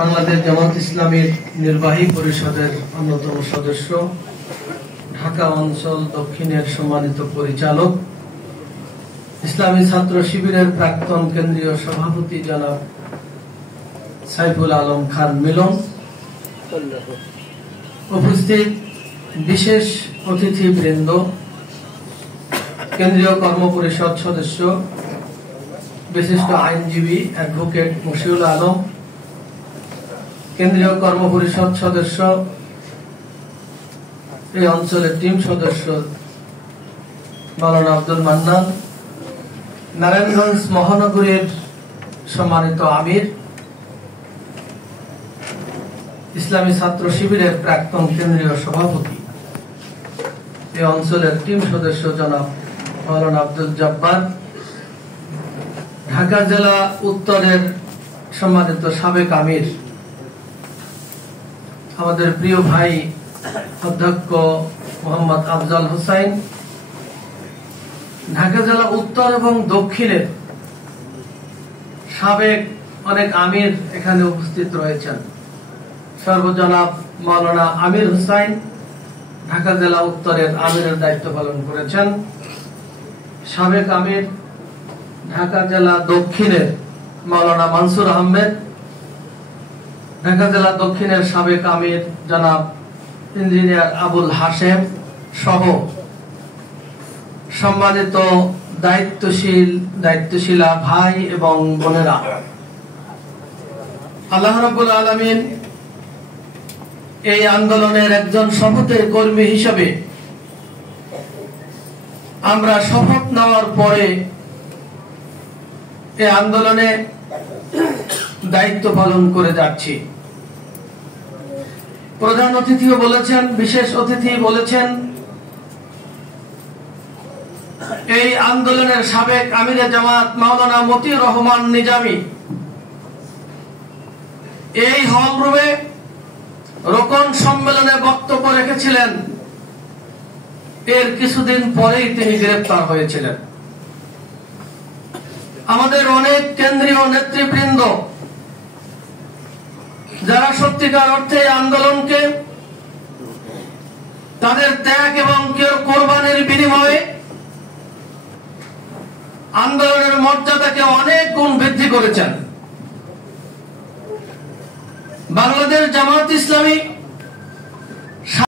বাংলাদেশ জামাত ইসলামীর নির্বাহী পরিষদের অন্যতম সদস্য, ঢাকা অঞ্চল দক্ষিণের সম্মানিত পরিচালক, ইসলামী ছাত্র শিবিরের প্রাক্তন কেন্দ্রীয় সভাপতি জনাব সাইফুল আলম খান মিলন, উপস্থিত বিশেষ অতিথিবৃন্দ, কেন্দ্রীয় কর্মপরিষদ সদস্য, বিশিষ্ট আইনজীবী অ্যাডভোকেট মশিউল আলম, কেন্দ্রীয় কর্মপরিষদ সদস্য, এই অঞ্চলের টিম সদস্য মাওলানা আব্দুল মান্নান, নারায়ণগঞ্জ মহানগরীর সম্মানিত আমির, ইসলামী ছাত্র শিবিরের প্রাক্তন কেন্দ্রীয় সভাপতি, এই অঞ্চলের টিম সদস্য জনাব মাওলানা আব্দুল জব্বার, ঢাকা জেলা উত্তরের সম্মানিত সাবেক আমির আমাদের প্রিয় ভাই অধ্যক্ষ মোহাম্মদ আফজাল হোসাইন, ঢাকা জেলা উত্তর এবং দক্ষিণের সাবেক অনেক আমির এখানে উপস্থিত রয়েছেন। সর্বজনাব মাওলানা আমির হোসাইন ঢাকা জেলা উত্তরের আমিরের দায়িত্ব পালন করেছেন। সাবেক আমির ঢাকা জেলা দক্ষিণের মাওলানা মানসুর আহমেদ, ঢাকা জেলা দক্ষিণের সাবেক আমির জনাব ইঞ্জিনিয়ার আবুল হাশেম সহ সম্মানিত দায়িত্বশীলা ভাই এবং বোনেরা, আল্লাহ রাব্বুল আলামিন এই আন্দোলনের একজন শপথের কর্মী হিসেবে আমরা শপথ নেওয়ার পরে এই আন্দোলনে দায়িত্ব পালন করে যাচ্ছি। প্রধান অতিথিও বলেছেন, বিশেষ অতিথি বলেছেন, এই আন্দোলনের সাবেক আমিরে জামাত মাওলানা মতিউর রহমান নিজামী এই হলরুমে রোকন সম্মেলনে বক্তব্য রেখেছিলেন। এর কিছুদিন পরেই তিনি গ্রেফতার হয়েছিলেন। আমাদের অনেক কেন্দ্রীয় নেতৃবৃন্দ যারা সত্যিকার অর্থে আন্দোলনকে তাদের ত্যাগ এবং কোরবানির বিনিময়ে আন্দোলনের মর্যাদাকে অনেক গুণ বৃদ্ধি করেছেন। বাংলাদেশ জামাত ইসলামী